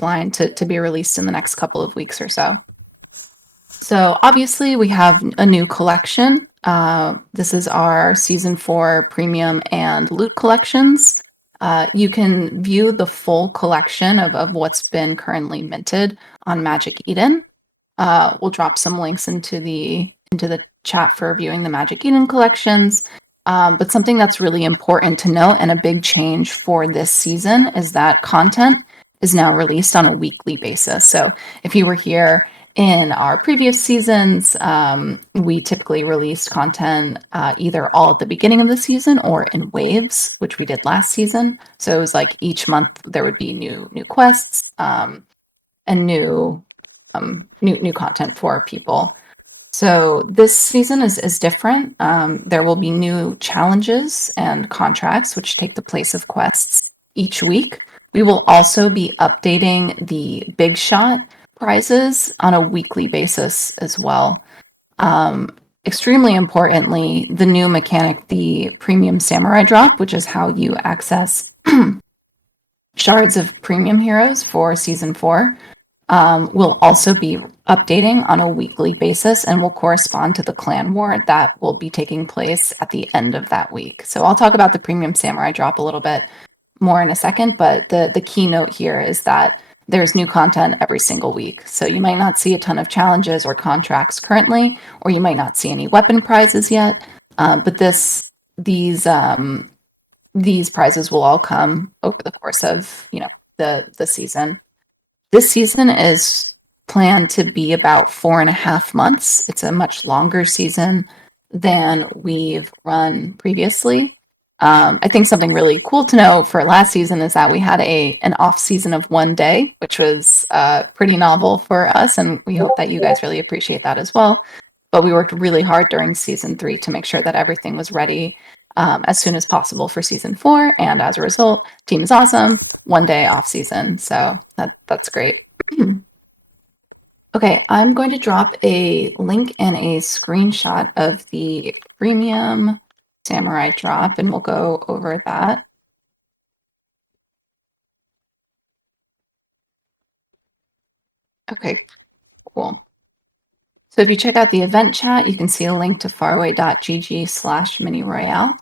pipeline to be released in the next couple of weeks or so. So obviously we have a new collection. This is our season 4 premium and loot collections. You can view the full collection of what's been currently minted on Magic Eden. We'll drop some links into the chat for viewing the Magic Eden collections. But something that's really important to note and a big change for this season is that content is now released on a weekly basis. So if you were here in our previous seasons, we typically released content either all at the beginning of the season or in waves, which we did last season. So it was like each month there would be new quests and new content for people. So this season is different. There will be new challenges and contracts which take the place of quests each week. We will also be updating the big shot prizes on a weekly basis as well. Extremely importantly, the new mechanic, the premium samurai drop, which is how you access shards of premium heroes for season 4, will also be updating on a weekly basis and will correspond to the clan war that will be taking place at the end of that week. So I'll talk about the premium samurai drop a little bit more in a second, but the keynote here is that there's new content every single week. So you might not see a ton of challenges or contracts currently, or you might not see any weapon prizes yet. But these prizes will all come over the course of, the season. This season is planned to be about 4.5 months. It's a much longer season than we've run previously. I think something really cool to know for last season is that we had an off season of 1 day, which was pretty novel for us, and we hope that you guys really appreciate that as well. But we worked really hard during season 3 to make sure that everything was ready as soon as possible for season 4, and as a result, team is awesome. 1 day off season, so that's great. Okay, I'm going to drop a link and a screenshot of the premium samurai drop, and we'll go over that. Okay, cool. So if you check out the event chat, you can see a link to faraway.gg/mini royale.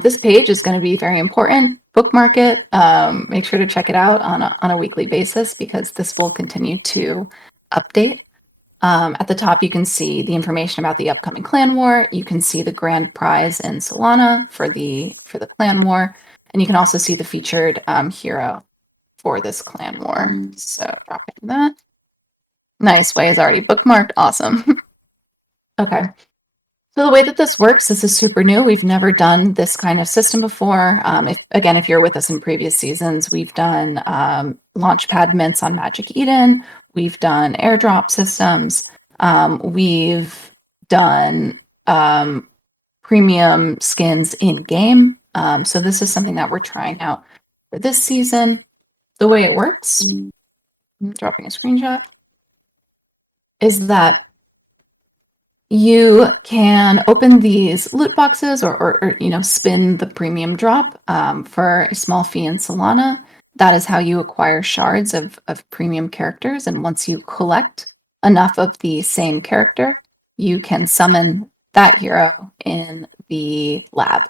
This page is going to be very important. Bookmark it. Make sure to check it out on a weekly basis because this will continue to update. At the top, you can see the information about the upcoming clan war. You can see the grand prize in Solana for the clan war, and you can also see the featured hero for this clan war. So dropping that. Nice. Way is already bookmarked. Awesome. Okay. So the way that this works, this is super new. We've never done this kind of system before. If you're with us in previous seasons, we've done launchpad mints on Magic Eden. We've done airdrop systems. We've done premium skins in game. So this is something that we're trying out for this season. The way it works, I'm dropping a screenshot, is that you can open these loot boxes or spin the premium drop for a small fee in Solana. That is how you acquire shards of premium characters. And once you collect enough of the same character, you can summon that hero in the lab.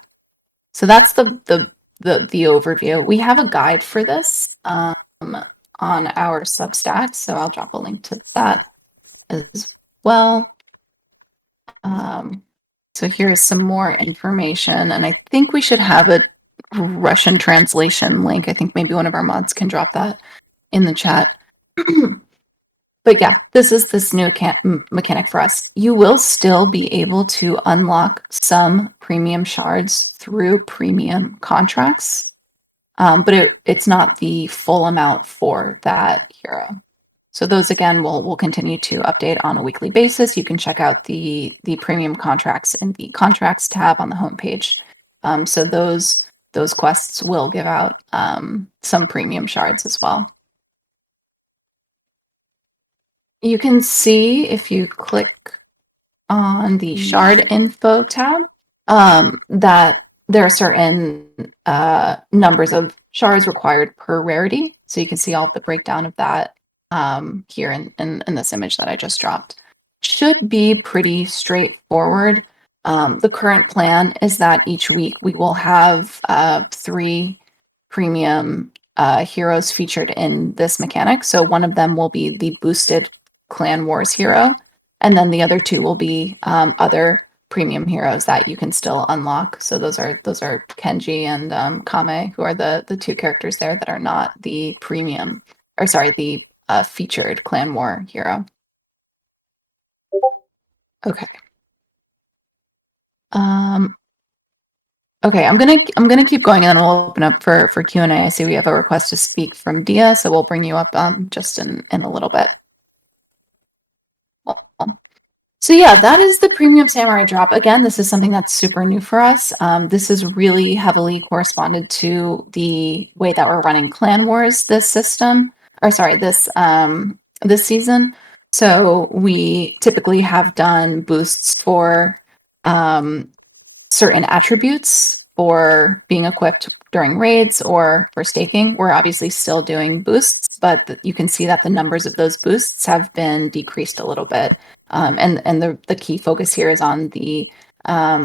So that's the overview. We have a guide for this on our Substack. So I'll drop a link to that as well. So here's some more information, and I think we should have a Russian translation link. I think maybe one of our mods can drop that in the chat. But yeah, this is this new mechanic for us. You will still be able to unlock some premium shards through premium contracts, but it's not the full amount for that hero. So those, again, will continue to update on a weekly basis. You can check out the premium contracts in the contracts tab on the homepage. So those quests will give out some premium shards as well. You can see if you click on the shard info tab that there are certain numbers of shards required per rarity. So you can see all of the breakdown of that here in this image that I just dropped. Should be pretty straightforward. The current plan is that each week we will have 3 premium heroes featured in this mechanic. So one of them will be the boosted Clan Wars hero, and then the other 2 will be other premium heroes that you can still unlock. So those are Kenji and Kame, who are the 2 characters there that are not the premium, or sorry, the featured Clan War hero. Okay. Okay, I'm gonna keep going, and then we'll open up for Q&A. I see we have a request to speak from Dia, so we'll bring you up just in a little bit. So yeah, that is the Premium Samurai drop. Again, this is something that's super new for us. This is really heavily corresponded to the way that we're running Clan Wars this system, or sorry, this season. So we typically have done boosts for certain attributes for being equipped during raids or for staking. We're obviously still doing boosts, but you can see that the numbers of those boosts have been decreased a little bit. And the key focus here is on the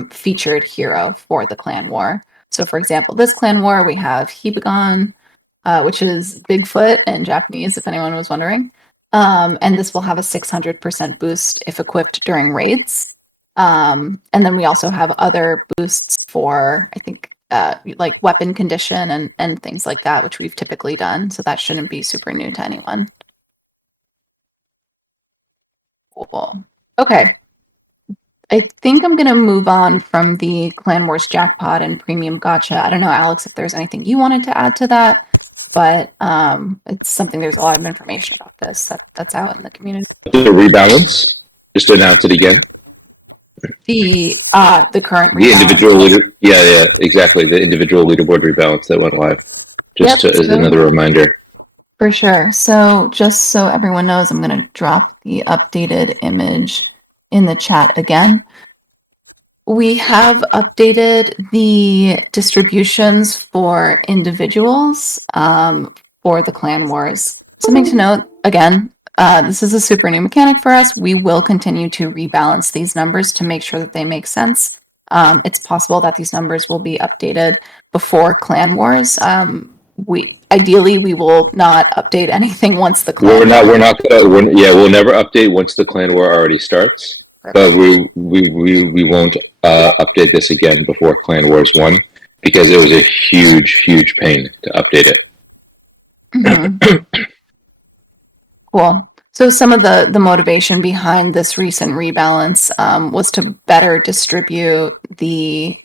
featured hero for the clan war. So for example, this clan war, we have Hibagon, which is Bigfoot in Japanese, if anyone was wondering. And this will have a 600% boost if equipped during raids. And then we also have other boosts for, I think, like weapon condition and things like that, which we've typically done. So that shouldn't be super new to anyone. Cool. Okay. I think I'm going to move on from the Clan Wars jackpot and premium gacha. I don't know, Alex, if there's anything you wanted to add to that, but it's something, there's a lot of information about this that's out in the community. The rebalance, just to announce it again. The current rebalance. The individual leader, yeah, exactly. The individual leaderboard rebalance that went live, just as another reminder. For sure. So just so everyone knows, I'm going to drop the updated image in the chat again. We have updated the distributions for individuals for the Clan Wars. Something to note, again, this is a super new mechanic for us. We will continue to rebalance these numbers to make sure that they make sense. It's possible that these numbers will be updated before Clan Wars. Ideally, we will not update anything once the clan. We'll never update once the clan war already starts. But we won't update this again before Clan Wars 1 because it was a huge pain to update it. Mm-hmm. Cool. So some of the motivation behind this recent rebalance was to better distribute the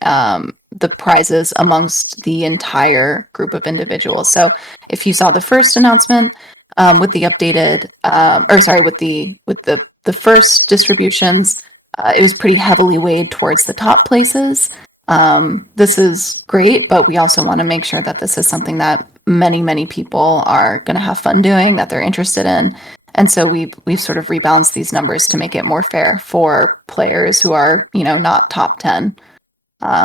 prizes amongst the entire group of individuals. So if you saw the first announcement with the updated, with the first distributions, it was pretty heavily weighed towards the top places. This is great, but we also want to make sure that this is something that many people are going to have fun doing, that they're interested in. And so we've sort of rebalanced these numbers to make it more fair for players who are, not top 10.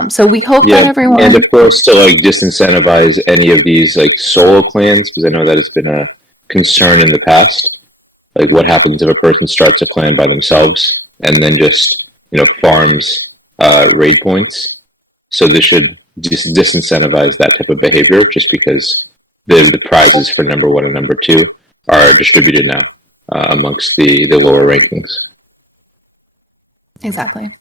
So we hope that everyone... And of course to disincentivize any of these solo clans, because I know that it's been a concern in the past. What happens if a person starts a clan by themselves and then just, farms raid points? So this should just disincentivize that type of behavior, just because the prizes for number 1 and number 2 are distributed now amongst the lower rankings. Exactly.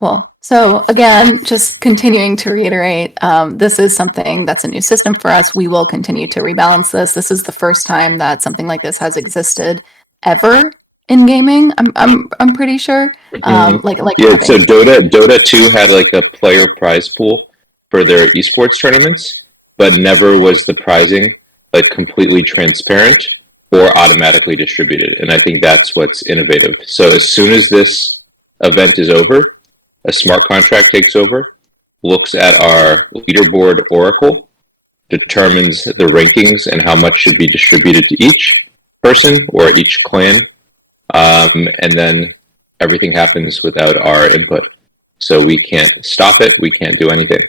Cool. So again, just continuing to reiterate, this is something that's a new system for us. We will continue to rebalance this. This is the first time that something like this has existed ever in gaming. I'm pretty sure. So Dota 2 had a player prize pool for their esports tournaments, but never was the prizing completely transparent or automatically distributed. And I think that's what's innovative. So as soon as this event is over, a smart contract takes over, looks at our leaderboard oracle, determines the rankings and how much should be distributed to each person or each clan, and then everything happens without our input. So we can't stop it, we can't do anything.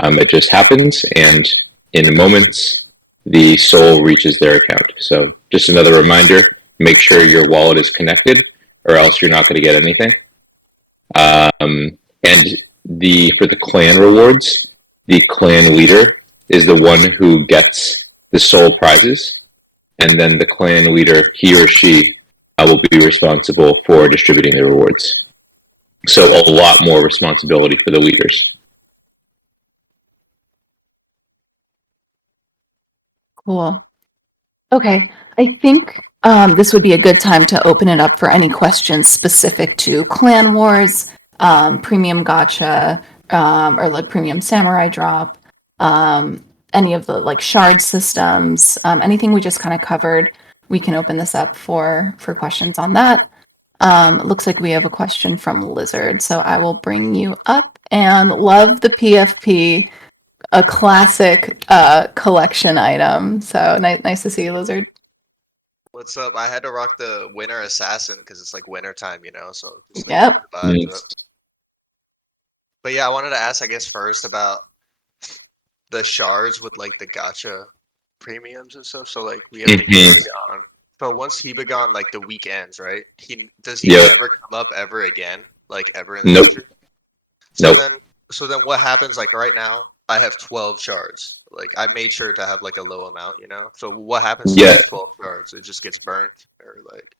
It just happens, and in moments, the soul reaches their account. So just another reminder, make sure your wallet is connected or else you're not going to get anything. And for the clan rewards, the clan leader is the one who gets the soul prizes, and then the clan leader, he or she, will be responsible for distributing the rewards. So a lot more responsibility for the leaders. Cool. Okay, I think this would be a good time to open it up for any questions specific to Clan Wars, Premium Gacha, or like Premium Samurai Drop, any of the like shard systems, anything we just kind of covered. We can open this up for questions on that. It looks like we have a question from Lizard, so I will bring you up. And love the PFP, a classic collection item. So nice to see you, Lizard. What's up? I had to rock the Winter Assassin because it's like winter time, you know. So just, like, Yep. Nice. But yeah, I wanted to ask, I guess, first about the shards with like the gacha premiums and stuff. So like we have the Hibagon. So once Hibagon, like the week ends, right? Does he Yeah. never come up ever again? Like ever in the Nope. future? So Nope. then what happens? Like right now, I have 12 shards. Like I made sure to have like a low amount, you know. So what happens to Yeah. those 12 shards? It just gets burnt, or like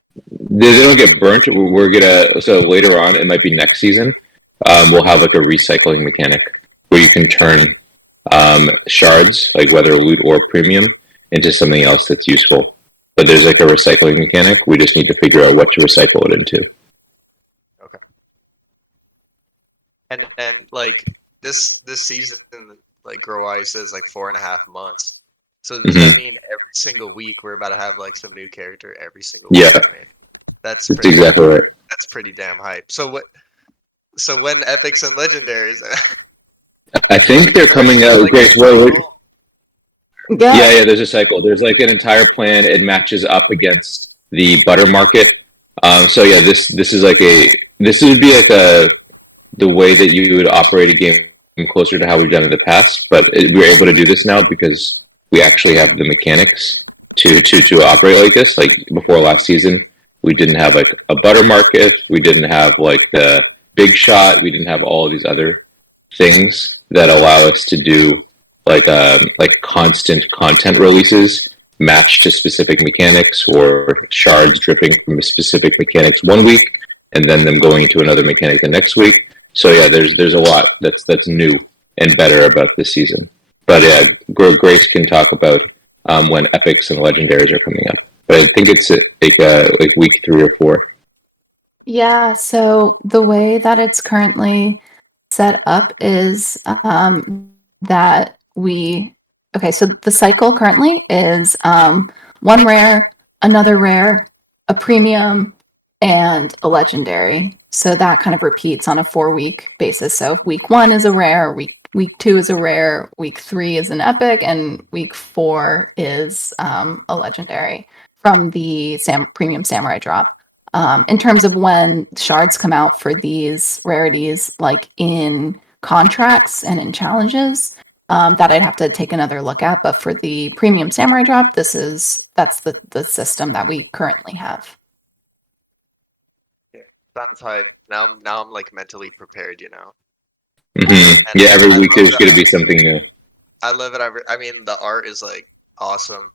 They don't get burnt. We're gonna, so later on, it might be next season, we'll have like a recycling mechanic where you can turn shards, like whether loot or premium, into something else that's useful. But there's like a recycling mechanic. We just need to figure out what to recycle it into. okay. And like this season, like Grow Eye says, like 4.5 months. So does that mean every single week we're about to have like some new character every single week? Yeah. I mean, that's exactly right. That's pretty damn hype. So what? So when epics and legendaries? I think they're coming out. Like Great. a Well, cycle? yeah. There's a cycle. There's like an entire plan. It matches up against the butter market. So yeah, this is like this would be like the way that you would operate a game closer to how we've done in the past. But we're able to do this now because we actually have the mechanics to operate like this. Like before last season, we didn't have like a butter market. We didn't have like the big shot. We didn't have all of these other things that allow us to do like constant content releases matched to specific mechanics, or shards dripping from specific mechanics one week and then them going into another mechanic the next week. So yeah, there's a lot that's new and better about this season. But yeah, Grace can talk about when epics and legendaries are coming up. But I think it's like week 3 or 4. Yeah, so the way that it's currently set up is that so the cycle currently is one rare, another rare, a premium, and a legendary. So that kind of repeats on a 4-week basis. So week 1 is a rare, week 2 is a rare, week 3 is an epic, and week 4 is a legendary from the premium samurai drop. In terms of when shards come out for these rarities, like in contracts and in challenges, that I'd have to take another look at. But for the premium samurai drop, that's the system that we currently have. Yeah, sounds hype. Now I'm like mentally prepared, you know. Mm-hmm. Yeah, every week there's going to be something new. I love it. I mean, the art is like awesome.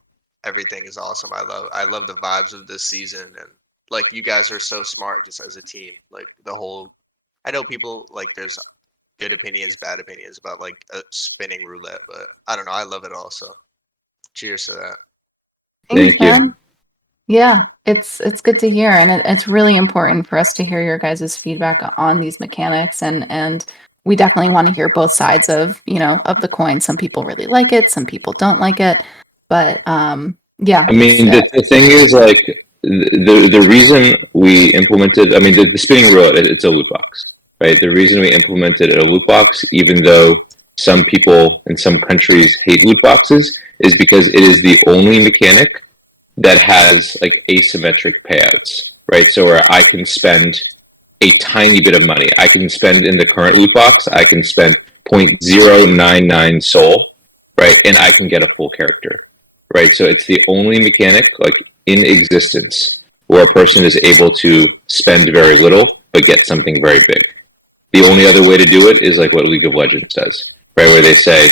Everything is awesome. I love the vibes of this season, and like you guys are so smart just as a team. Like the whole, I know people like there's good opinions, bad opinions about like a spinning roulette, but I don't know. I love it all. So cheers to that. Thank you. Man. Yeah, it's good to hear, and it's really important for us to hear your guys' feedback on these mechanics, and we definitely want to hear both sides of the coin. Some people really like it, some people don't like it, but yeah. I mean, the thing is, like, the reason we implemented, I mean, the spinning roulette, it's a loot box, right? The reason we implemented a loot box, even though some people in some countries hate loot boxes, is because it is the only mechanic that has like asymmetric payouts, right? So where I can spend a tiny bit of money, I can spend in the current loot box, I can spend 0.099 soul, right? And I can get a full character. right? So it's the only mechanic like in existence where a person is able to spend very little but get something very big. The only other way to do it is like what League of Legends does, right? Where they say,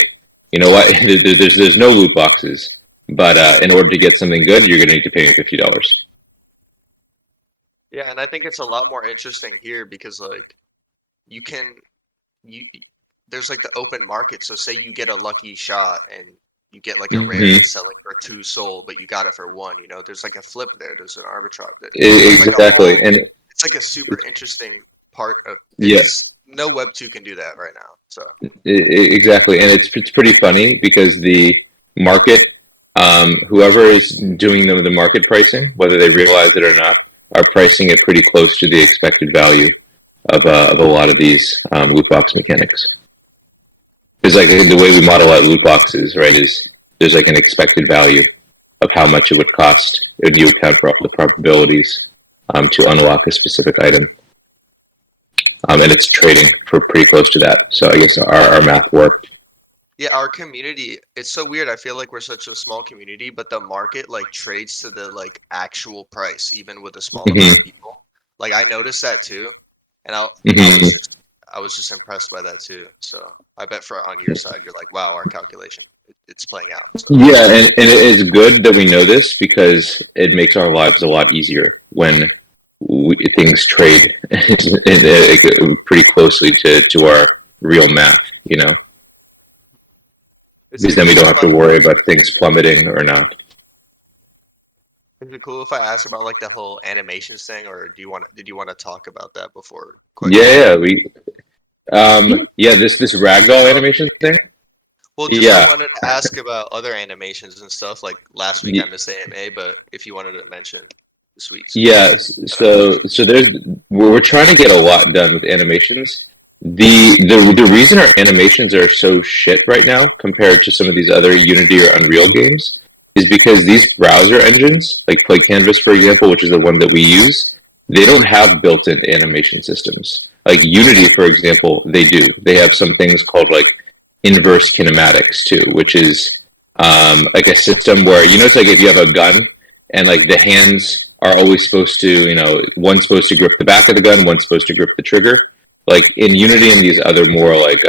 you know what, there's no loot boxes, but in order to get something good, you're going to need to pay me $50. Yeah, and I think it's a lot more interesting here because like you can you there's like the open market. So say you get a lucky shot and you get like a rare Mm-hmm. that's selling for 2 soul, but you got it for 1. You know, there's like a flip there. There's an arbitrage. There's like a Exactly, whole. and It's like a super interesting part of yeah, it's no Web 2 can do that right now. So exactly, and it's pretty funny because the market, whoever is doing the market pricing, whether they realize it or not, are pricing it pretty close to the expected value of a lot of these loot box mechanics. Because like the way we model out loot boxes, right, is there's like an expected value of how much it would cost if you account for all the probabilities to unlock a specific item. And it's trading for pretty close to that. So I guess our math worked. yeah, our community, it's so weird. I feel like we're such a small community, but the market like trades to the like actual price, even with a small amount Mm-hmm. of people. Like I noticed that too, and Mm-hmm. I was just impressed by that too. So I bet for on your side, you're like, wow, our calculation, it's playing out. So Yeah, and it is good that we know this because it makes our lives a lot easier when things trade pretty closely to our real math, you know, is because it then we cool don't if have to worry about things plummeting or not. is it cool if I ask about like the whole animations thing, or did you want to talk about that before Yeah, questions? yeah, yeah, this ragdoll animation thing. Well, just I Yeah, wanted to ask about other animations and stuff. Like last week I missed AMA, but if you wanted to mention this week's yeah. that I missed. So we're trying to get a lot done with animations. The reason our animations are so shit right now compared to some of these other Unity or Unreal games is because these browser engines, like Play Canvas, for example, which is the one that we use, they don't have built-in animation systems. Like Unity, for example, they do. They have some things called like inverse kinematics too, which is like a system where it's like if you have a gun and like the hands are always supposed to, one's supposed to grip the back of the gun, one's supposed to grip the trigger. Like in Unity and these other more like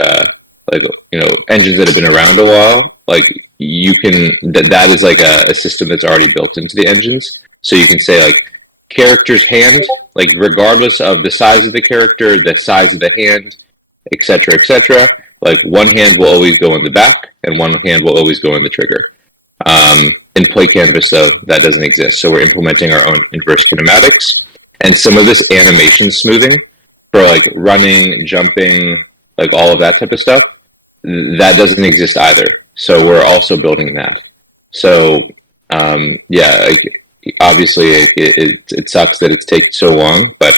engines that have been around a while, like you can that is like a system that's already built into the engines. So you can say like character's hand, like regardless of the size of the character, the size of the hand, etc., etc. Like one hand will always go in the back, and one hand will always go in the trigger. In Play Canvas, though, that doesn't exist. So we're implementing our own inverse kinematics, and some of this animation smoothing for like running, jumping, like all of that type of stuff, that doesn't exist either. So we're also building that. So yeah, like, obviously it sucks that it's taken so long, but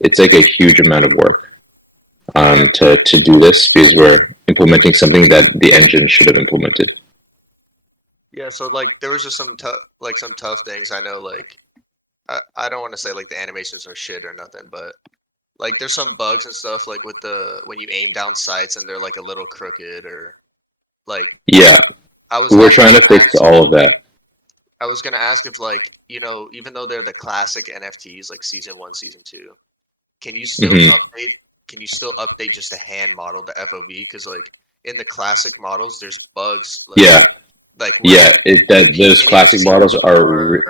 it's like a huge amount of work to do this because we're implementing something that the engine should have implemented. Yeah, so like there was just some tough things. I know like I don't want to say like the animations are shit or nothing, but like there's some bugs and stuff like with the when you aim down sights and they're like a little crooked or like Yeah, I was we're trying gonna to fix ask all of that. I was gonna ask if like, even though they're the classic NFTs like season 1, season 2, can you still Hmm. update can you still update just a hand model, the FOV? Because like in the classic models there's bugs Yeah, where yeah. That you those can't even classic see models or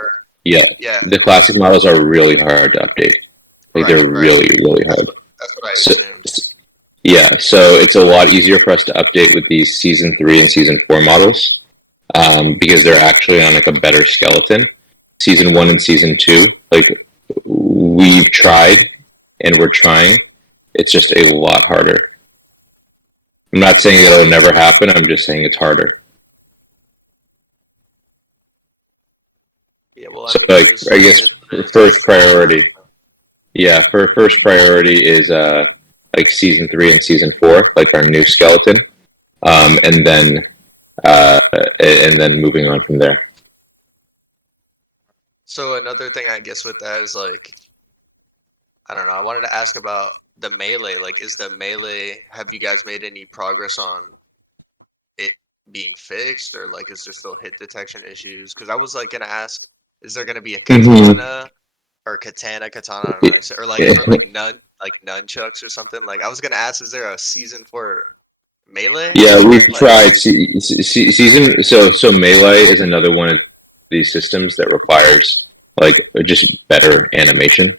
yeah, yeah, the classic models are really hard to update. Like right, they're right. really really That's hard. what I So assumed. yeah, so it's a lot easier for us to update with these season 3 and season 4 models because they're actually on like a better skeleton. Season 1 and season 2, like we've tried and we're trying. It's just a lot harder. I'm not saying that it'll never happen. I'm just saying it's harder. Yeah, well, I So mean, like I it guess is what it is, I first guess. Like, priority, yeah, for first priority is like season 3 and season 4, like our new skeleton, and then moving on from there. so another thing I guess with that is like, I don't know. I wanted to ask about the melee. Like, is the melee? Have you guys made any progress on it being fixed, or like is there still hit detection issues? Because I was like gonna ask, is there gonna be a Mhm. katana or katana? I don't know how you say, or like nunchucks or something. Like I was gonna ask, is there a season for melee? Yeah, we've Like, tried season. So melee is another one of these systems that requires like just better animation.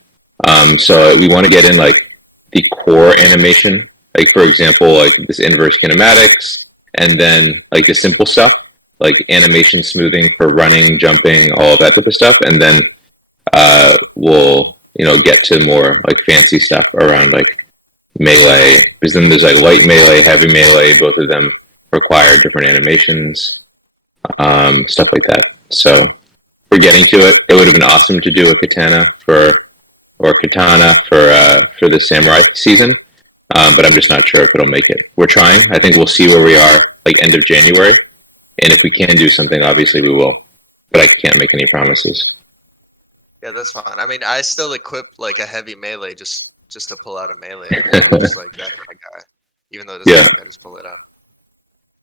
So we want to get in like the core animation, like for example, like this inverse kinematics, and then like the simple stuff, like animation smoothing for running, jumping, all of that type of stuff, and then we'll get to more like fancy stuff around like melee, because then there's like light melee, heavy melee. Both of them require different animations, stuff like that. So we're getting to it. It would have been awesome to do a katana for the samurai season, but I'm just not sure if it'll make it. We're trying. I think we'll see where we are like end of January, and if we can do something, obviously we will. But I can't make any promises. yeah, that's fine. I mean, I still equip like a heavy melee just to pull out a melee. I'm just like that kind of guy. Even though it doesn't Yeah. work, I just pull it out.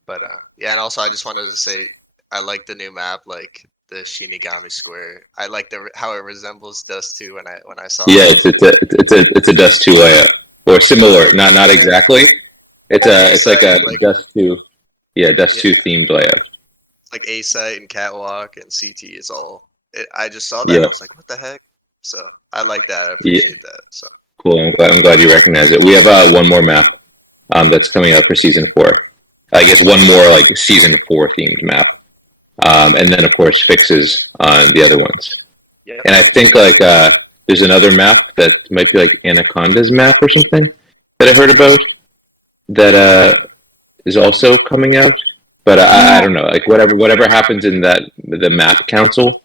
But yeah, and also I just wanted to say I like the new map, like the Shinigami Square. I like how it resembles Dust 2 when I saw Yeah, it. it's a Dust 2 layout or similar, not exactly. It's like a A-site, like Dust 2, yeah, Dust yeah, 2 themed layout. it's like A-site and Catwalk and CT is all. I just saw that and Yeah, I was like, what the heck? So I like that. I yeah, appreciate that. So cool. I'm glad you recognize it. We have one more map that's coming out for season 4. I guess one more like season 4 themed map, and then of course fixes on the other ones. yeah, And I think like there's another map that might be like Anaconda's map or something that I heard about that is also coming out. But I don't know, like whatever happens in the map council,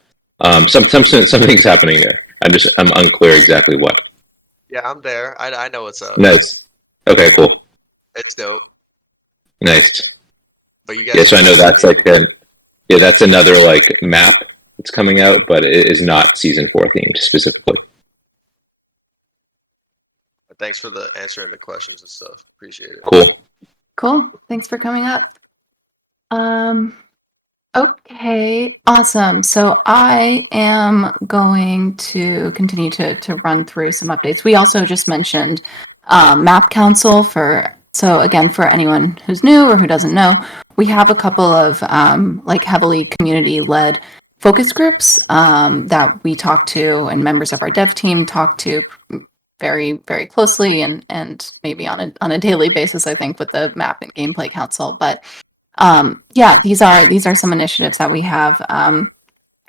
something's happening there. I'm unclear exactly what. yeah, I'm there. I know what's up. Nice. Okay, cool. It's dope. Nice. But you Yeah, guys so I know that's should like that's another like map that's coming out, but it is not season 4 themed specifically. thanks for the answering the questions and stuff. Appreciate it. Cool. Cool. Thanks for coming up. Okay, awesome. So I am going to continue to run through some updates. We also just mentioned Map Council so again, for anyone who's new or who doesn't know, we have a couple of like heavily community-led focus groups that we talk to, and members of our dev team talk to very, very closely and maybe on a daily basis, I think, with the Map and Gameplay Council. But yeah, these are some initiatives that we have,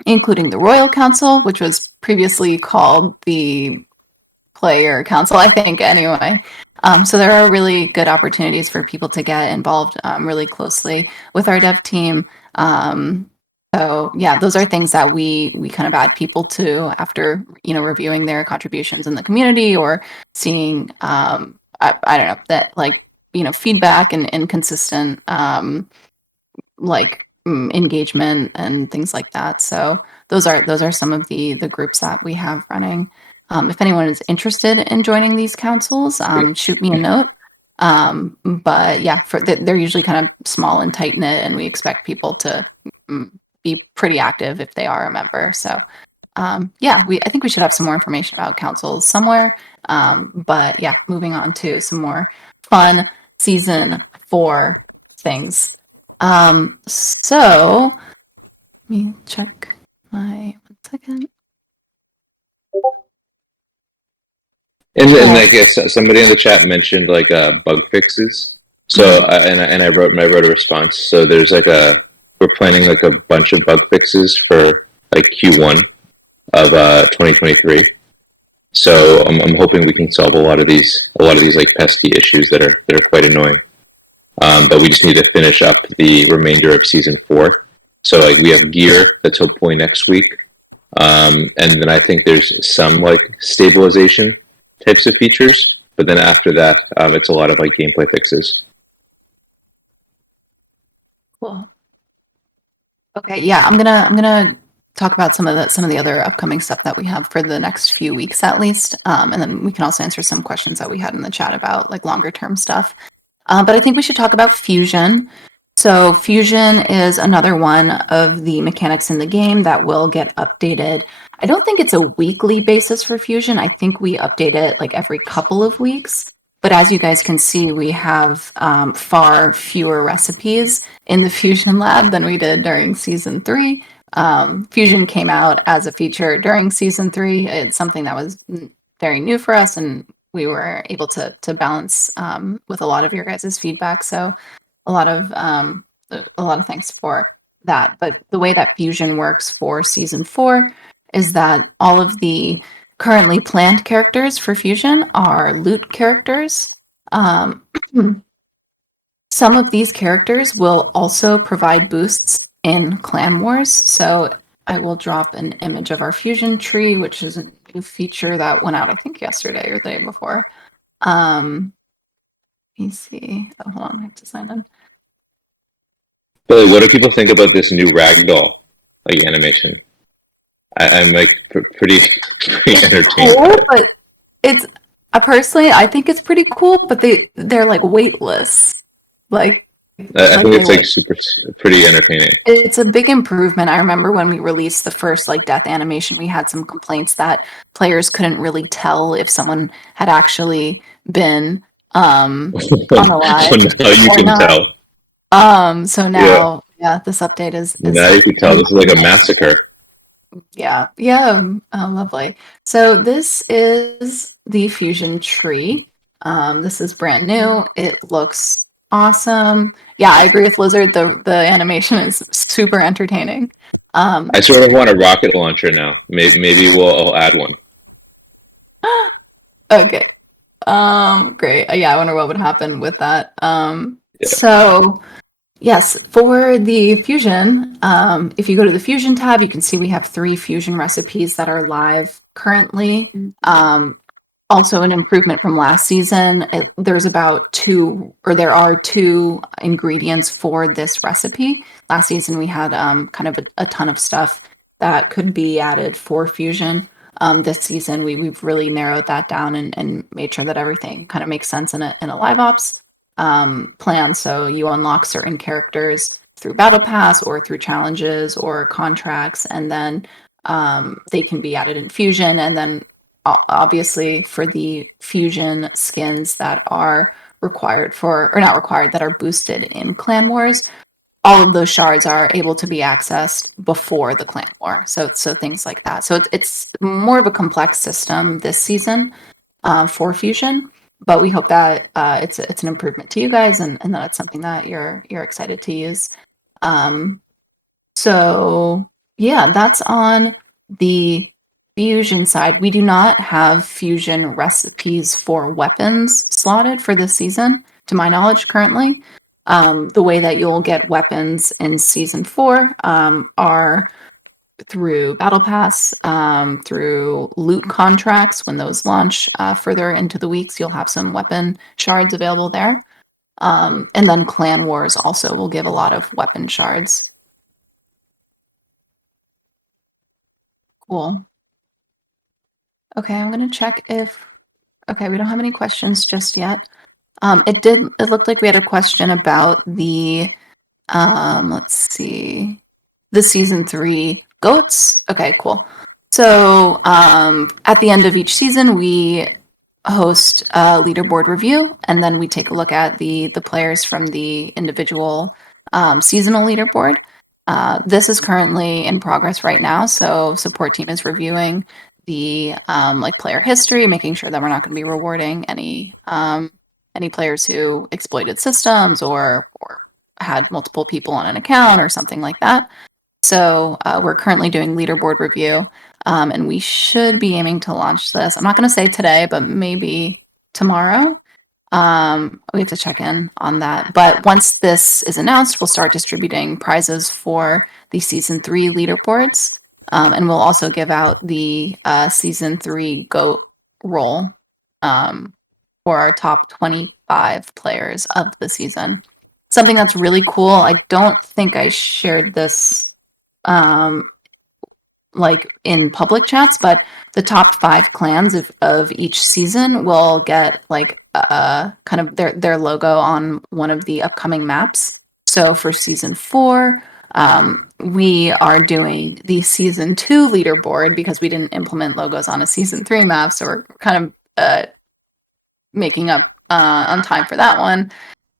including the Royal Council, which was previously called the Player Council, I think, anyway. So there are really good opportunities for people to get involved really closely with our dev team. So yeah, those are things that we kind of add people to after reviewing their contributions in the community or seeing I don't know, that like feedback and consistent engagement and things like that. So those are some of the groups that we have running. If anyone is interested in joining these councils, shoot me a note. But yeah, they're usually kind of small and tight knit, and we expect people to be pretty active if they are a member. So yeah, I think we should have some more information about councils somewhere. But yeah, moving on to some more fun season 4 things. So let me check my 1 second. And I guess somebody in the chat mentioned like bug fixes. So I wrote a response. So there's like we're planning like a bunch of bug fixes for like Q1 of 2023. So I'm hoping we can solve a lot of these like pesky issues that are quite annoying. But we just need to finish up the remainder of season 4. So like we have gear that's hopefully next week, and then I think there's some like stabilization types of features. But then after that, it's a lot of like gameplay fixes. Cool. Okay, yeah, I'm gonna talk about some of the other upcoming stuff that we have for the next few weeks at least, and then we can also answer some questions that we had in the chat about like longer term stuff. But I think we should talk about Fusion. So Fusion is another one of the mechanics in the game that will get updated. I don't think it's a weekly basis for Fusion. I think we update it like every couple of weeks. But as you guys can see, we have far fewer recipes in the Fusion lab than we did during season 3. Fusion came out as a feature during season 3. It's something that was very new for us, and we were able to balance with a lot of your guys' feedback. So a lot of thanks for that. But the way that Fusion works for season 4 is that all of the currently planned characters for Fusion are loot characters. Some of these characters will also provide boosts in Clan Wars. So I will drop an image of our Fusion tree, which is a new feature that went out, I think, yesterday or the day before. Let me see. Oh, hold on, I have to sign in. Billy, what do people think about this new ragdoll like animation? I'm like pretty entertained. Cool, but it's personally, I think it's pretty cool. But they're like weightless. Like I think it's like pretty entertaining. It's a big improvement. I remember when we released the first like death animation, we had some complaints that players couldn't really tell if someone had actually been unalive. Now you can tell. So now, yeah, this update is now you can tell. This is like a massacre. Yeah, lovely. So this is the Fusion tree. This is brand new. It looks awesome. Yeah, I agree with Lizard. The animation is super entertaining. I sort of want a rocket launcher now. Maybe we'll add one. Okay. Great. Yeah, I wonder what would happen with that. So yes, for the Fusion, if you go to the Fusion tab, you can see we have 3 Fusion recipes that are live currently. Also an improvement from last season. There are 2 ingredients for this recipe. Last season we had kind of a ton of stuff that could be added for Fusion. This season we've really narrowed that down and made sure that everything kind of makes sense in a live ops plan. So you unlock certain characters through battle pass or through challenges or contracts, and then they can be added in Fusion. And then obviously for the Fusion skins that are that are boosted in Clan Wars, all of those shards are able to be accessed before the Clan War. So things like that. So it's more of a complex system this season for Fusion. But we hope that it's an improvement to you guys, and that it's something that you're excited to use. So yeah, that's on the Fusion side. We do not have Fusion recipes for weapons slotted for this season, to my knowledge, currently. The way that you'll get weapons in season 4 are through battle pass, through loot contracts. When those launch further into the weeks, you'll have some weapon shards available there. And then Clan Wars also will give a lot of weapon shards. Cool. Okay, I'm gonna check if... Okay, we don't have any questions just yet. It looked like we had a question about the, let's see, the season 3 goats. Okay, cool. So at the end of each season, we host a leaderboard review, and then we take a look at the players from the individual seasonal leaderboard. This is currently in progress right now, so support team is reviewing the like player history, making sure that we're not going to be rewarding any players who exploited systems or had multiple people on an account or something like that. So we're currently doing leaderboard review, and we should be aiming to launch this. I'm not going to say today, but maybe tomorrow. We have to check in on that. But once this is announced, we'll start distributing prizes for the season 3 leaderboards, and we'll also give out the season 3 GOAT role for our top 25 players of the season. Something that's really cool. I don't think I shared this like in public chats, but the top 5 clans of each season will get like kind of their logo on one of the upcoming maps. So for season 4, we are doing the season 2 leaderboard because we didn't implement logos on a season 3 map, so we're kind of making up on time for that one.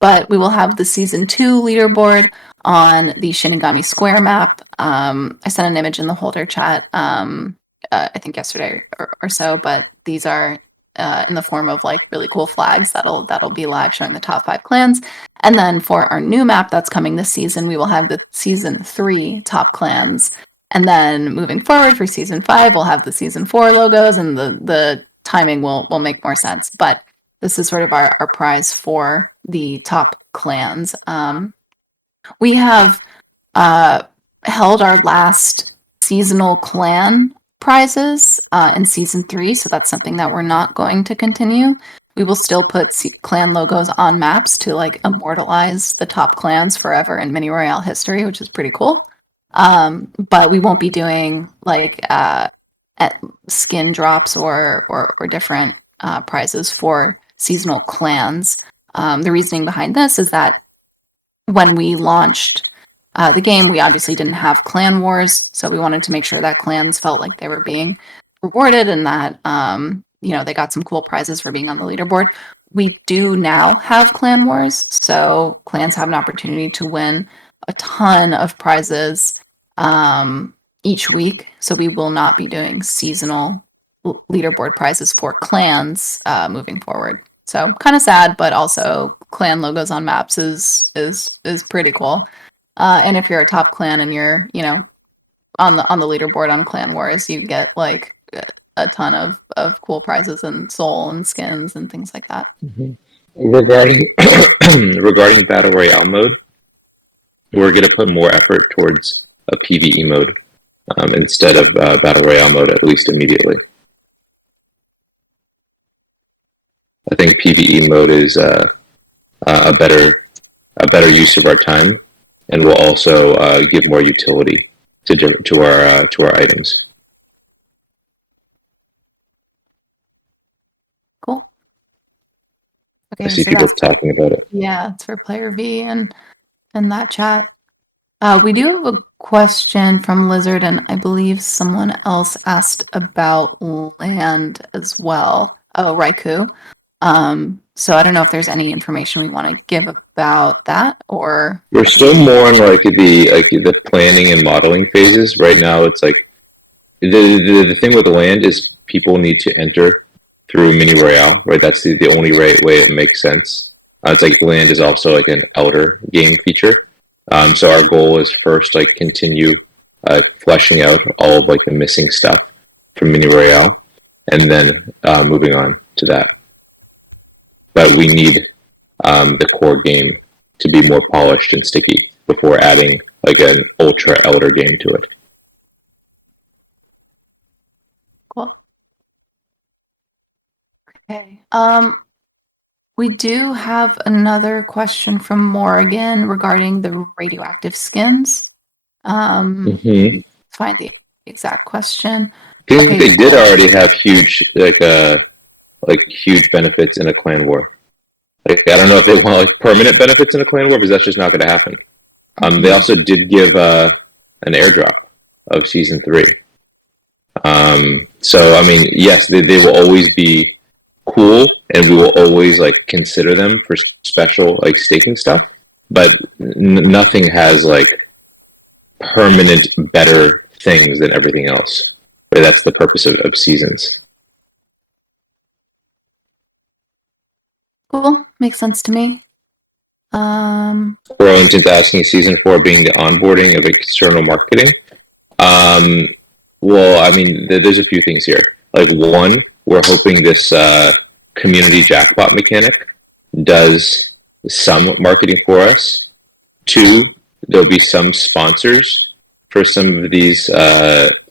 But we will have the season 2 leaderboard on the Shinigami Square map. I sent an image in the holder chat, I think yesterday or so, but these are in the form of like really cool flags that'll be live showing the top 5 clans. And then for our new map that's coming this season, we will have the season 3 top clans. And then moving forward for season 5, we'll have the season 4 logos, and the timing will make more sense. But this is sort of our prize for the top clans. We have held our last seasonal clan prizes in season 3, so that's something that we're not going to continue. We will still put clan logos on maps to like immortalize the top clans forever in mini Royale history, which is pretty cool. But we won't be doing like skin drops or different prizes for seasonal clans. The reasoning behind this is that when we launched the game, we obviously didn't have clan wars, so we wanted to make sure that clans felt like they were being rewarded and that they got some cool prizes for being on the leaderboard. We do now have clan wars, so clans have an opportunity to win a ton of prizes each week. So we will not be doing seasonal leaderboard prizes for clans moving forward. So kind of sad, but also clan logos on maps is pretty cool. And if you're a top clan and you're on the leaderboard on Clan Wars, you get like a ton of cool prizes and soul and skins and things like that. Mm-hmm. Regarding Battle Royale mode, we're going to put more effort towards a PvE mode instead of Battle Royale mode, at least immediately. I think PvE mode is a better use of our time, and will also give more utility to our items. Cool. Okay, I see so people talking about it. Yeah, it's for Player V and that chat. We do have a question from Lizard, and I believe someone else asked about land as well. Oh, Raikou. So I don't know if there's any information we want to give about that, or we're still more on like the planning and modeling phases. Right now, it's like the thing with the land is people need to enter through mini Royale, right? That's the only way it makes sense. It's like land is also like an elder game feature. So our goal is first like continue fleshing out all of like the missing stuff from mini Royale, and then moving on to that. But we need the core game to be more polished and sticky before adding like an ultra elder game to it. Cool. Okay. We do have another question from Morgan regarding the radioactive skins. Find the exact question. I think they did already have huge huge benefits in a clan war. Like, I don't know if they want like permanent benefits in a clan war, because that's just not going to happen. They also did give an airdrop of season 3. So I mean, yes, they will always be cool, and we will always like consider them for special like staking stuff. But nothing has like permanent better things than everything else. Right? That's the purpose of seasons. Cool. Makes sense to me. Burlington's asking season 4 being the onboarding of external marketing. Well, I mean, there's a few things here. Like, one, we're hoping this community jackpot mechanic does some marketing for us. 2, there'll be some sponsors for some of these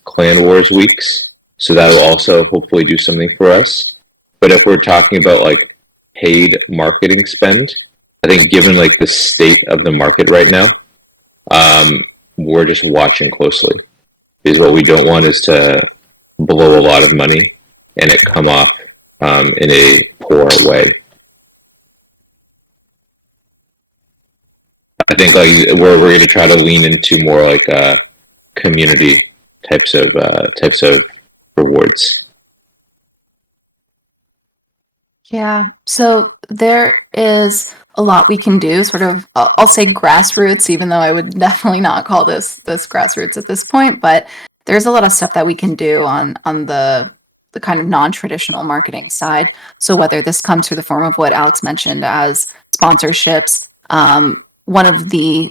Clan Wars weeks, so that'll also hopefully do something for us. But if we're talking about like paid marketing spend, I think given like the state of the market right now, we're just watching closely, because what we don't want is to blow a lot of money and it come off in a poor way. I think like we're going to try to lean into more like community types of rewards. Yeah. So there is a lot we can do, sort of, I'll say grassroots, even though I would definitely not call this grassroots at this point, but there's a lot of stuff that we can do on the kind of non-traditional marketing side. So whether this comes through the form of what Alex mentioned as sponsorships, one of the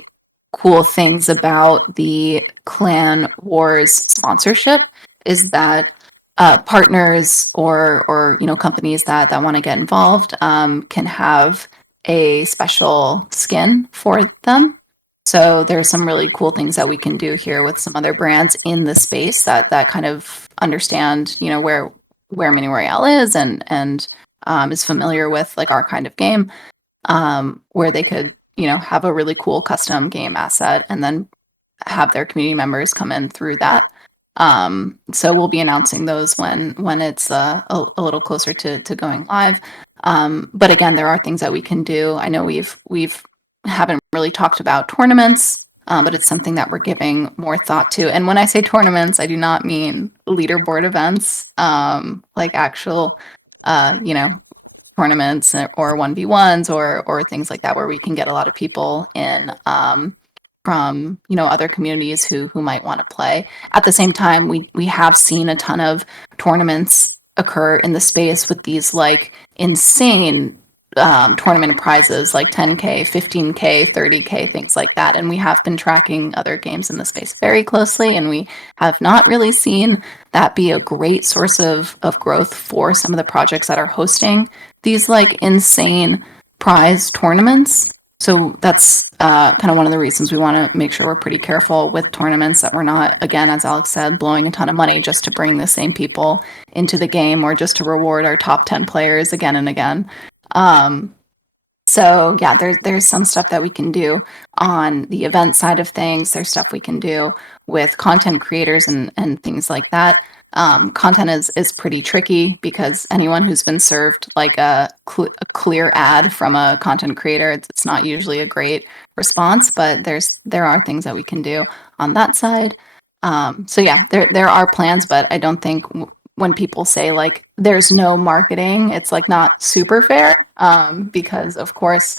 cool things about the Clan Wars sponsorship is that partners or companies that want to get involved can have a special skin for them. So there's some really cool things that we can do here with some other brands in the space that kind of understand where Mini Royale is and is familiar with like our kind of game, where they could have a really cool custom game asset and then have their community members come in through that. So we'll be announcing those when it's a little closer to going live. But again, there are things that we can do. I know we've haven't really talked about tournaments, but it's something that we're giving more thought to. And when I say tournaments, I do not mean leaderboard events, like actual, tournaments or 1v1s or things like that, where we can get a lot of people in from other communities who might want to play. At the same time, we have seen a ton of tournaments occur in the space with these like insane tournament prizes like 10K, 15K, 30K, things like that. And we have been tracking other games in the space very closely, and we have not really seen that be a great source of growth for some of the projects that are hosting these like insane prize tournaments. So that's kind of one of the reasons we want to make sure we're pretty careful with tournaments, that we're not, again, as Alex said, blowing a ton of money just to bring the same people into the game or just to reward our top 10 players again and again. So yeah, there's some stuff that we can do on the event side of things. There's stuff we can do with content creators and things like that. Content is pretty tricky because anyone who's been served like a clear ad from a content creator, it's not usually a great response, but there are things that we can do on that side. So yeah, there are plans, but I don't think when people say like there's no marketing, it's like not super fair, because of course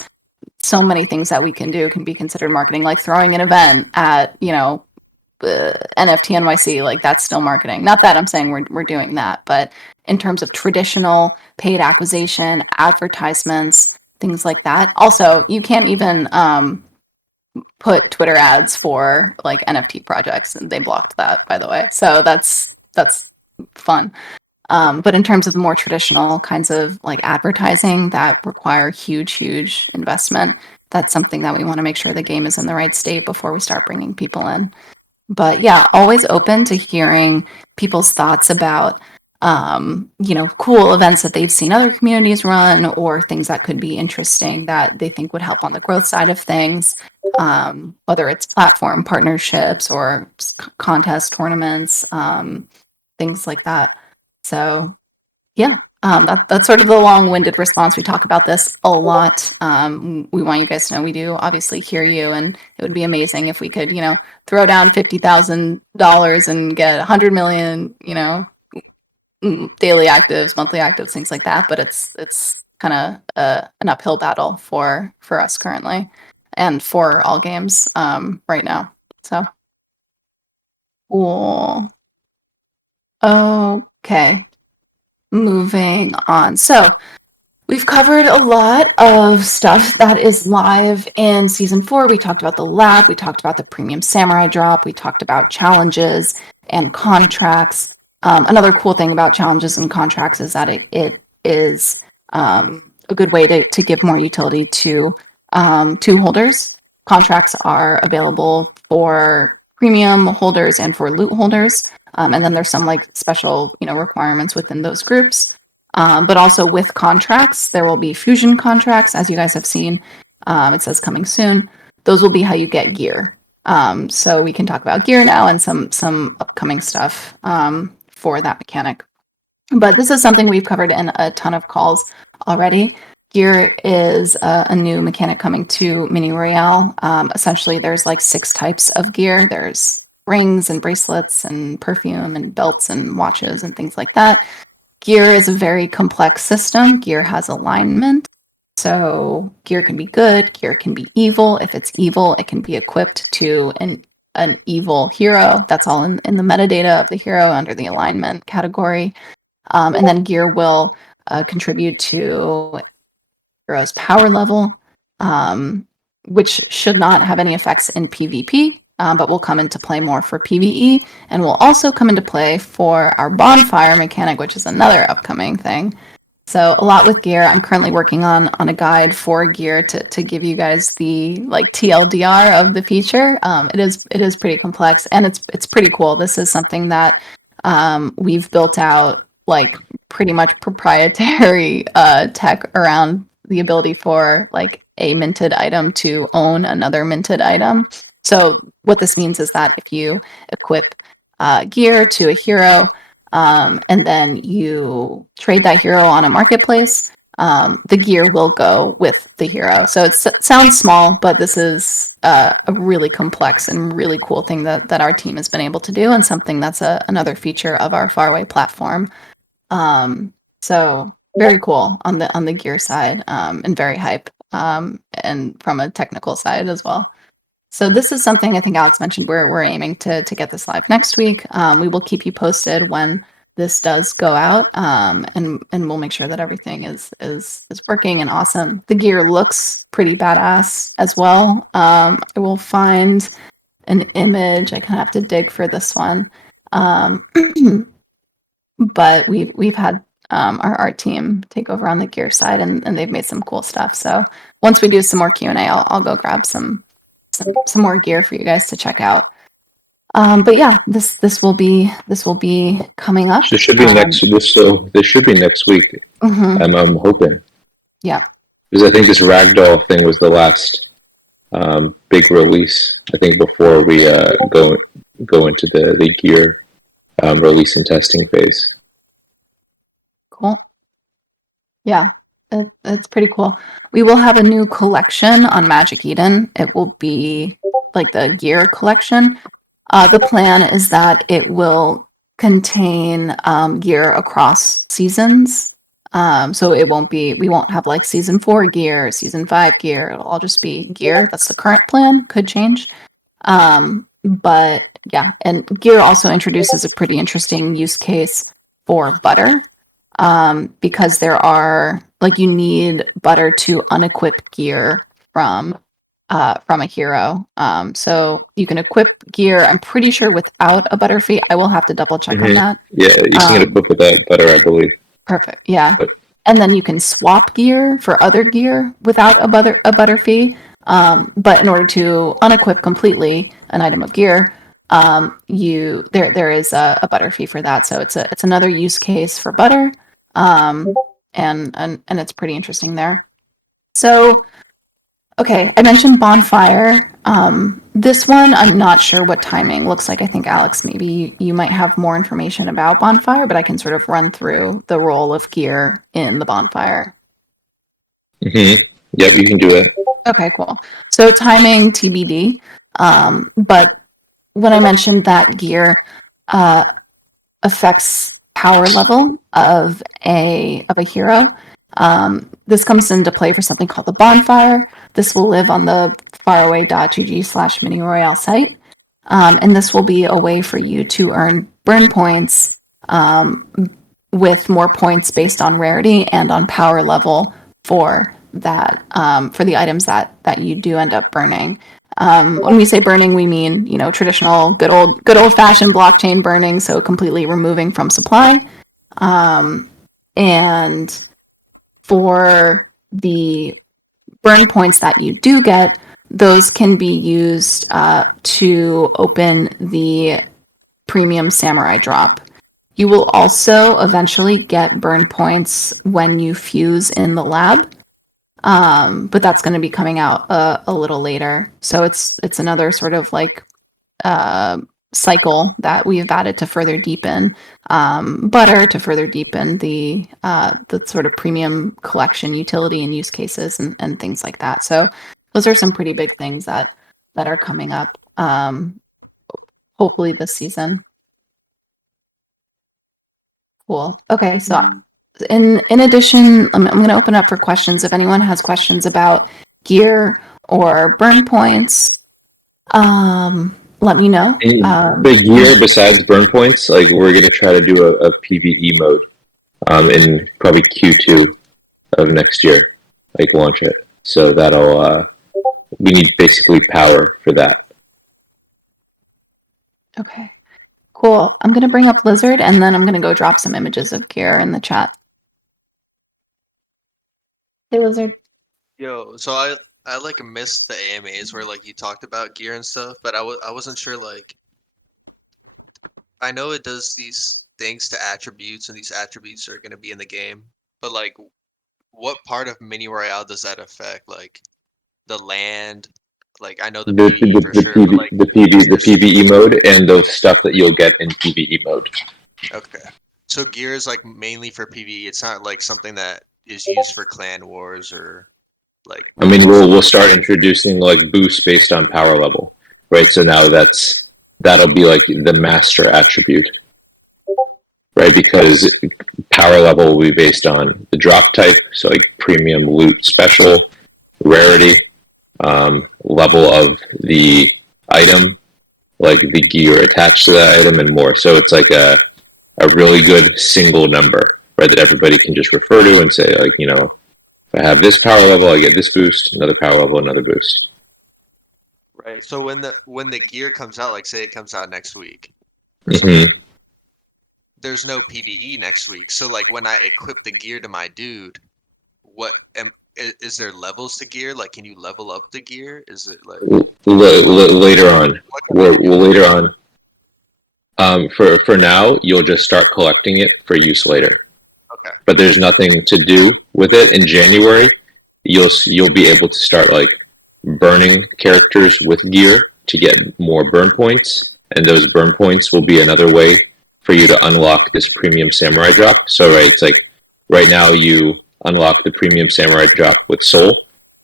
so many things that we can do can be considered marketing, like throwing an event at NFT NYC, like that's still marketing. Not that I'm saying we're doing that, but in terms of traditional paid acquisition, advertisements, things like that. Also, you can't even put Twitter ads for like NFT projects, and they blocked that, by the way. So that's fun. But in terms of the more traditional kinds of like advertising that require huge investment, that's something that we want to make sure the game is in the right state before we start bringing people in. But yeah, always open to hearing people's thoughts about, cool events that they've seen other communities run, or things that could be interesting that they think would help on the growth side of things, whether it's platform partnerships or contest tournaments, things like that. So yeah, that's sort of the long-winded response. We talk about this a lot. We want you guys to know we do obviously hear you, and it would be amazing if we could, throw down $50,000 and get 100 million, daily actives, monthly actives, things like that. But it's kind of an uphill battle for us currently, and for all games right now. So cool. Okay. Moving on. So we've covered a lot of stuff that is live in season 4. We talked about the lab. We talked about the premium samurai drop. We talked about challenges and contracts. Another cool thing about challenges and contracts is that it is a good way to give more utility to holders. Contracts are available for premium holders and for loot holders. And then there's some like special, requirements within those groups. But also with contracts, there will be fusion contracts, as you guys have seen. It says coming soon. Those will be how you get gear. So we can talk about gear now and some upcoming stuff for that mechanic. But this is something we've covered in a ton of calls already. gear is a new mechanic coming to Mini Royale. Essentially, there's like 6 types of gear. There's rings and bracelets and perfume and belts and watches and things like that. Gear is a very complex system. Gear has alignment. So gear can be good, gear can be evil. If it's evil, it can be equipped to an evil hero. That's all in the metadata of the hero under the alignment category. And then gear will contribute to hero's power level, which should not have any effects in PvP, but will come into play more for PvE, and will also come into play for our bonfire mechanic, which is another upcoming thing. So a lot with gear. I'm currently working on a guide for gear to give you guys the like TLDR of the feature. It is pretty complex, and it's pretty cool. This is something that we've built out like pretty much proprietary tech around the ability for like a minted item to own another minted item. So what this means is that if you equip gear to a hero, and then you trade that hero on a marketplace, the gear will go with the hero. So it sounds small, but this is a really complex and really cool thing that our team has been able to do, and something that's another feature of our Faraway platform. So very cool on the gear side, and very hype, and from a technical side as well. So this is something I think Alex mentioned we're aiming to get this live next week. We will keep you posted when this does go out, and we'll make sure that everything is working and awesome. The gear looks pretty badass as well. I will find an image. I kind of have to dig for this one, but we've had our art team take over on the gear side, and they've made some cool stuff. So once we do some more Q&A, I'll go grab some more gear for you guys to check out. But yeah, this will be coming up. This should be this should be next week. Mm-hmm. I'm hoping. Yeah. Because I think this ragdoll thing was the last big release. I think before we go into the gear release and testing phase. Cool. Yeah. It's pretty cool. We will have a new collection on Magic Eden. It will be like the gear collection. The plan is that it will contain gear across seasons. So we won't have like season 4 gear, season 5 gear. It'll all just be gear. That's the current plan. Could change. But yeah, and gear also introduces a pretty interesting use case for butter. Because there are like you need butter to unequip gear from a hero. So you can equip gear, I'm pretty sure, without a butter fee. I will have to double check on that. Yeah, you can get equipped without butter, I believe. Perfect. Yeah. But, and then you can swap gear for other gear without a butter fee. But in order to unequip completely an item of gear, there is a butter fee for that. So it's another use case for butter. And it's pretty interesting there. So, okay, I mentioned bonfire. This one, I'm not sure what timing looks like. I think Alex, maybe you might have more information about bonfire, but I can sort of run through the role of gear in the bonfire. mm-hmm. Yep, you can do it. Okay, cool. So timing TBD. But when I mentioned that gear affects power level of a hero, this comes into play for something called the bonfire. This will live on the faraway.gg/mini royale site, and this will be a way for you to earn burn points with more points based on rarity and on power level for that, for the items that you do end up burning. When we say burning, we mean, traditional good old fashioned blockchain burning, so completely removing from supply. And for the burn points that you do get, those can be used to open the premium samurai drop. You will also eventually get burn points when you fuse in the lab. But that's going to be coming out a little later. So it's another sort of like cycle that we've added to further deepen butter, to further deepen the sort of premium collection utility and use cases and things like that. So those are some pretty big things that are coming up hopefully this season. Cool. Okay, so in addition, I'm going to open up for questions. If anyone has questions about gear or burn points, let me know. The gear, besides burn points, like we're going to try to do a PvE mode in probably Q2 of next year, like launch it. So that'll we need basically power for that. Okay, cool. I'm going to bring up Lizard, and then I'm going to go drop some images of gear in the chat. Hey, Lizard. Yo, so I like missed the AMAs where like you talked about gear and stuff, but I wasn't sure like I know it does these things to attributes and these attributes are gonna be in the game, but like what part of Mini Royale does that affect? Like the land, like I know the PvE for sure, but like the PvE mode and the stuff that you'll get in PvE mode. okay. So gear is like mainly for PvE. It's not like something that is used for clan wars or like I mean, we'll start introducing like boosts based on power level, right? So now that'll be like the master attribute, right? Because power level will be based on the drop type, so like premium, loot, special, rarity, level of the item, like the gear attached to that item, and more. So it's like a really good single number, right? That everybody can just refer to and say, like, you know, if I have this power level, I get this boost. Another power level, another boost. right. So when the gear comes out, like say it comes out next week, there's no PvE next week. So like when I equip the gear to my dude, is there levels to gear? Like can you level up the gear? Is it like later on? Later on. For now, you'll just start collecting it for use later. Okay. But there's nothing to do with it. In January, you'll be able to start like burning characters with gear to get more burn points, and those burn points will be another way for you to unlock this premium samurai drop. So right, it's like right now you unlock the premium samurai drop with soul.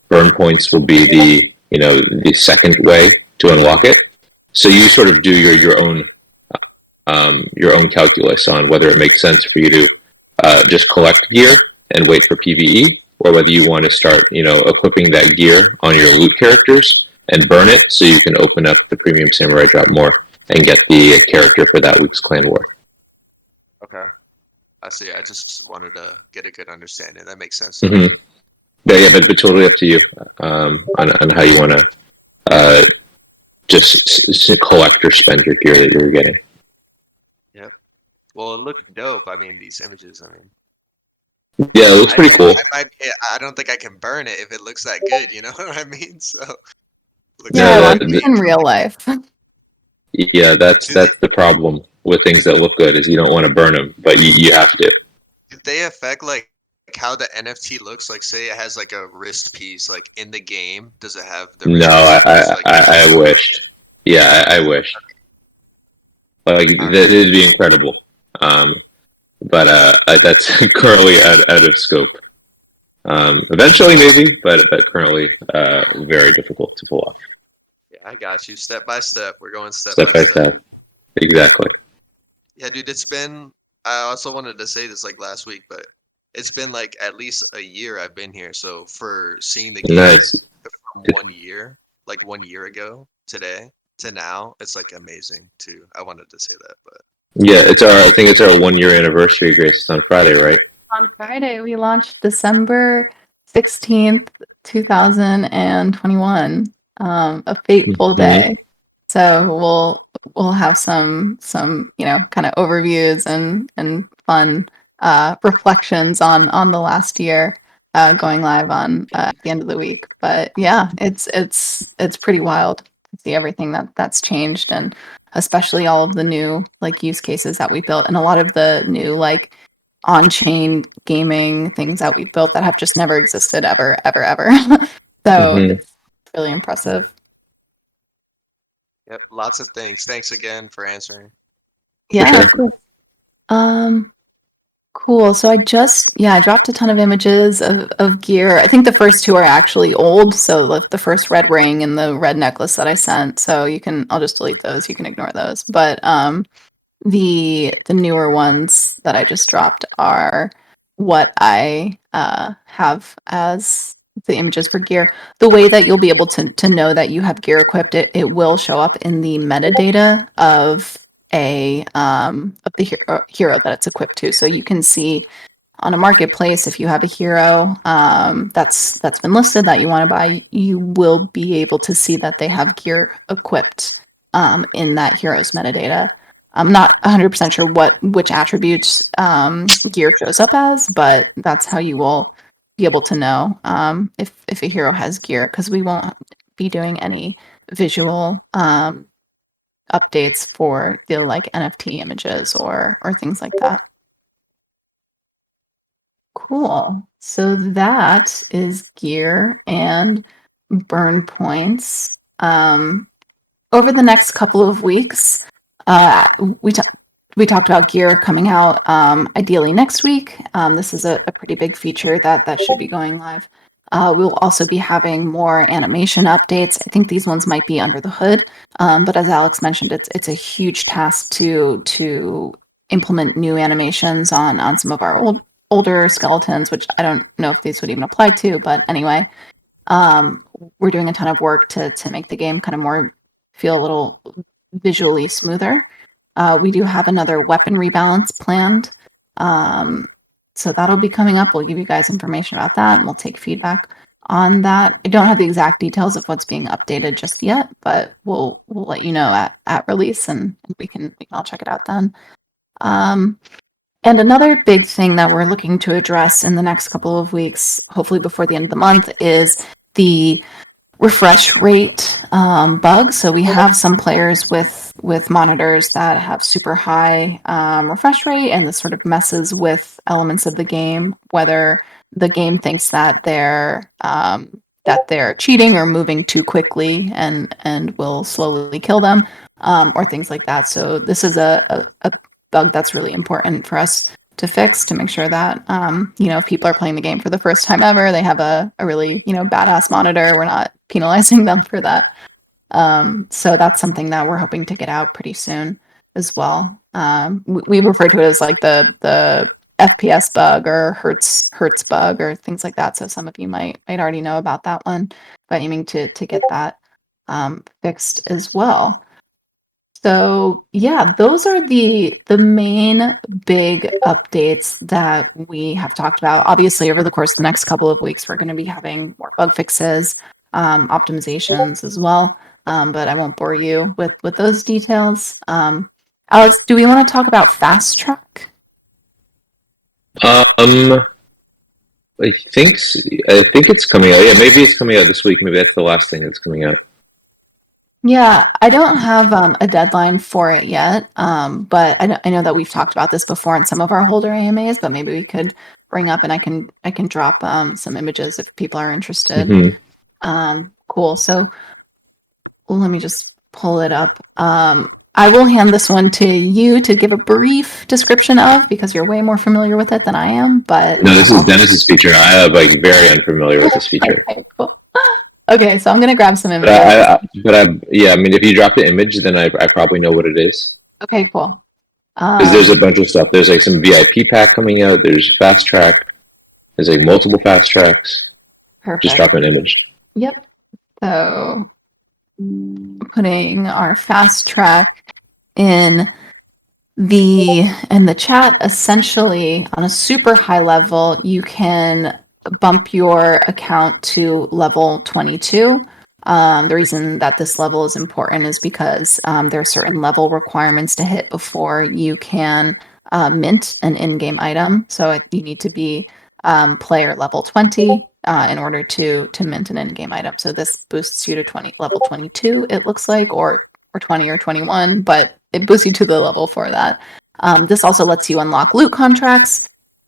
Burn points will be the second way to unlock it. So you sort of do your own calculus on whether it makes sense for you to just collect gear and wait for PvE, or whether you want to start, equipping that gear on your loot characters and burn it so you can open up the premium samurai drop more and get the character for that week's clan war. Okay. I see. I just wanted to get a good understanding. That makes sense. Mm-hmm. Yeah, but totally up to you on how you want to just collect or spend your gear that you're getting. Yep. Well, it looks dope. I mean, these images. I mean, yeah, it looks pretty cool. I don't think I can burn it if it looks that good. You know what I mean? So. Yeah, I want it in real life. Yeah, that's the problem with things that look good is you don't want to burn them, but you have to. Did they affect like how the NFT looks? Like, say it has like a wrist piece, like in the game. Does it have the? No, I wished. Yeah, I wish. Like it'd be incredible. But that's currently out of scope. Eventually, maybe, but currently, very difficult to pull off. Yeah, I got you. Step by step, we're going step by step. Exactly. Yeah, dude. It's been. I also wanted to say this like last week, but it's been like at least a year I've been here. So for seeing the game nice. from 1 year, like 1 year ago today to now, it's like amazing too. I wanted to say that, but. Yeah, I think it's our 1 year anniversary, Grace. It's on Friday, right? On Friday, we launched December 16th, 2021. A fateful day. So we'll have some kind of overviews and fun reflections on the last year going live on at the end of the week. But yeah, it's pretty wild to see everything that's changed, and especially all of the new like use cases that we built and a lot of the new like on-chain gaming things that we built that have just never existed ever. So it's really impressive. Yep, lots of things. Thanks again for answering. Yeah, sure. of course. Cool. So I dropped a ton of images of gear. I think the first two are actually old. So the first red ring and the red necklace that I sent. So I'll just delete those. You can ignore those. But the newer ones that I just dropped are what I have as the images for gear. The way that you'll be able to know that you have gear equipped, it will show up in the metadata of the hero that it's equipped to. So you can see on a marketplace if you have a hero that's been listed that you want to buy, you will be able to see that they have gear equipped in that hero's metadata. I'm not 100% sure which attributes gear shows up as, but that's how you will be able to know if a hero has gear, because we won't be doing any visual updates for the like NFT images or things like that. Cool. So that is gear and burn points. Over the next couple of weeks, we talked about gear coming out ideally next week. This is a pretty big feature that should be going live. We'll also be having more animation updates. I think these ones might be under the hood, but as Alex mentioned, it's a huge task to implement new animations on some of our older skeletons, which I don't know if these would even apply to, but anyway, we're doing a ton of work to make the game kind of feel a little visually smoother. We do have another weapon rebalance planned. So that'll be coming up. We'll give you guys information about that, and we'll take feedback on that. I don't have the exact details of what's being updated just yet, but we'll let you know at release, and we can all check it out then. And another big thing that we're looking to address in the next couple of weeks, hopefully before the end of the month, is the refresh rate bug. So we have some players with monitors that have super high refresh rate, and this sort of messes with elements of the game, whether the game thinks that they're cheating or moving too quickly and will slowly kill them, or things like that. So this is a bug that's really important for us to fix, to make sure that if people are playing the game for the first time ever, they have a really badass monitor. We're not penalizing them for that. So that's something that we're hoping to get out pretty soon as well. We refer to it as like the FPS bug or Hertz bug or things like that. So some of you might already know about that one, but aiming to get that fixed as well. So yeah, those are the main big updates that we have talked about. Obviously, over the course of the next couple of weeks, we're going to be having more bug fixes, optimizations as well. But I won't bore you with those details. Alex, do we want to talk about Fast Track? I think it's coming out. Yeah, maybe it's coming out this week. Maybe that's the last thing that's coming out. Yeah, I don't have a deadline for it yet, but I know that we've talked about this before in some of our older AMAs, but maybe we could bring up, and I can drop some images if people are interested. Mm-hmm. Cool. So let me just pull it up. I will hand this one to you to give a brief description of, because you're way more familiar with it than I am. But No, this is Dennis's feature. I am very unfamiliar with this feature. Okay, cool. Okay, so I'm gonna grab some images. Yeah, I mean, if you drop the image, then I probably know what it is. Okay, cool. Because there's a bunch of stuff. There's like some VIP pack coming out. There's fast track. There's like multiple fast tracks. Perfect. Just drop an image. Yep. So putting our fast track in the chat, essentially on a super high level, you can bump your account to level 22. The reason that this level is important is because there are certain level requirements to hit before you can mint an in-game item. So you need to be player level 20 in order to mint an in-game item. So this boosts you to level 22, it looks like, or 20 or 21, but it boosts you to the level for that. This also lets you unlock loot contracts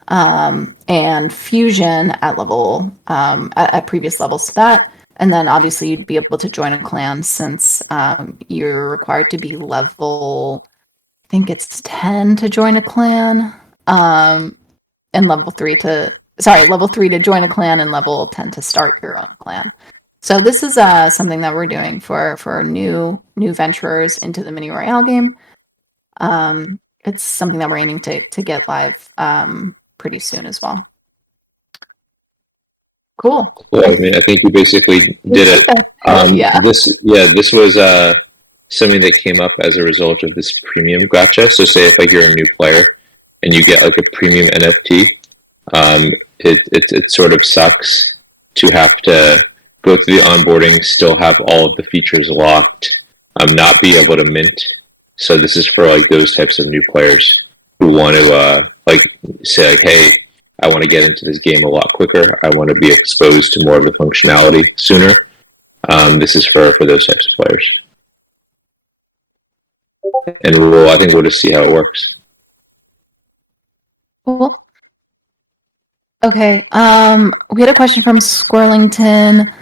and fusion at level at previous levels to that. And then obviously you'd be able to join a clan since you're required to be level, I think it's 10 to join a clan, and level 3 to join a clan and level 10 to start your own clan. So this is something that we're doing for new venturers into the mini Royale game. It's something that we're aiming to get live pretty soon as well. Cool. Well, I mean, I think you basically did it. This was something that came up as a result of this premium gacha. So say if like you're a new player and you get like a premium NFT, it sort of sucks to have to go through the onboarding, still have all of the features locked, not be able to mint. So this is for like those types of new players who want to like say like, hey, I want to get into this game a lot quicker. I want to be exposed to more of the functionality sooner. This is for those types of players. And I think we'll just see how it works. Cool. Okay. We had a question from Squirlington.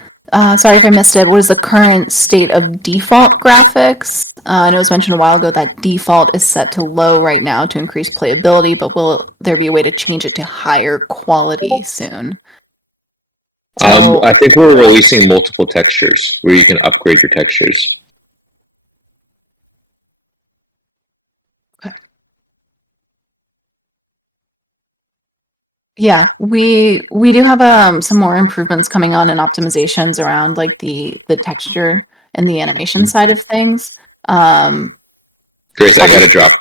Sorry if I missed it. What is the current state of default graphics? I know it was mentioned a while ago that default is set to low right now to increase playability, but will there be a way to change it to higher quality soon? I think we're releasing multiple textures where you can upgrade your textures. Okay. Yeah, we do have some more improvements coming on and optimizations around like the texture and the animation side of things. Grace, I got to drop,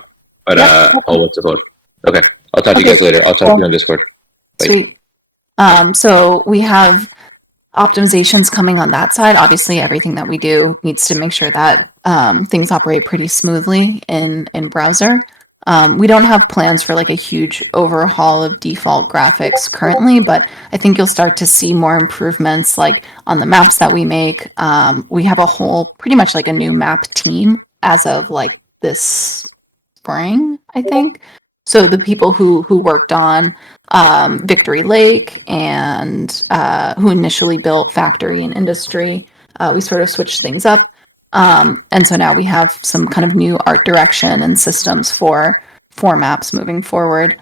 but what's it called? Okay, I'll talk to you guys later. I'll talk to you on Discord. Bye. Sweet. So we have optimizations coming on that side. Obviously, everything that we do needs to make sure that things operate pretty smoothly in browser. We don't have plans for like a huge overhaul of default graphics currently, but I think you'll start to see more improvements like on the maps that we make. We have a whole pretty much like a new map team as of like this spring, I think. So the people who worked on Victory Lake and who initially built Factory and Industry, we sort of switched things up. And so now we have some kind of new art direction and systems for maps moving forward.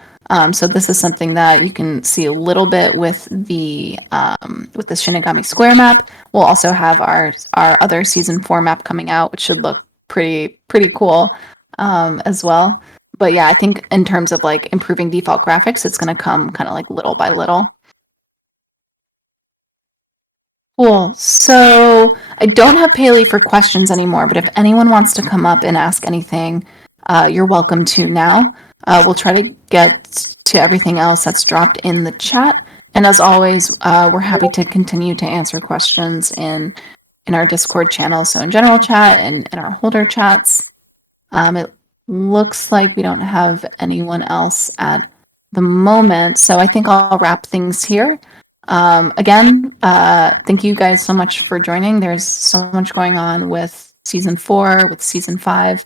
So this is something that you can see a little bit with the Shinigami Square map. We'll also have our other season 4 map coming out, which should look pretty cool as well. But yeah, I think in terms of like improving default graphics, it's going to come kind of like little by little. Cool. So I don't have Paley for questions anymore, but if anyone wants to come up and ask anything, you're welcome to now. We'll try to get to everything else that's dropped in the chat. And as always, we're happy to continue to answer questions in our Discord channel. So in general chat and in our holder chats. It looks like we don't have anyone else at the moment. So I think I'll wrap things here. Again, thank you guys so much for joining. There's so much going on with season 4, with season 5.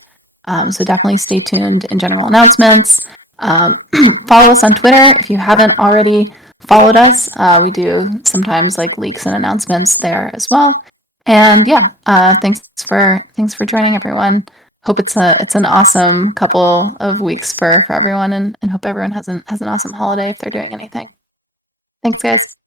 So definitely stay tuned in general announcements. Follow us on Twitter if you haven't already followed us. We do sometimes like leaks and announcements there as well. And yeah, thanks for joining, everyone. Hope it's an awesome couple of weeks for everyone, and hope everyone has an awesome holiday if they're doing anything. Thanks, guys.